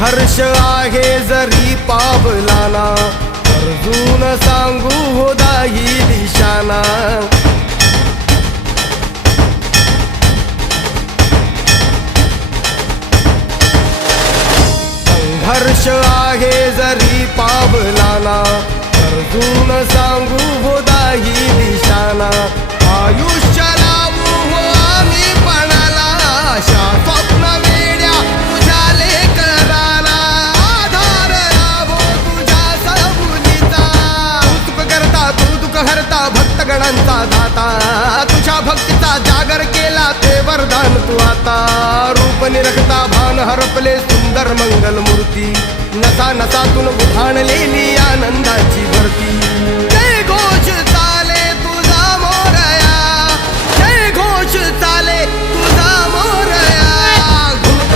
हर्ष आहे जरी पावलाना, अर्जुन सांगू हो दाही दिशाना. संघर्ष आहे जरी पावलाना, अर्जुन सांगू हो दाही दिशाना. आयुष्य लावू हो आम्ही पणाला, आशा स्वप्न वेड्या तुझ्या लेकराला. आधार लाभो तुझ्या सबुलीचा, तू करता तू दुःख हरता भक्तगणांचा दाता. तुझ्या भक्तीचा जागर केला ते वरदान तू आता. रूप निरखता भान हरपले सुंदर मंगल मूर्ती, नसा नसातून उधाणलेली आनंदाची भरती.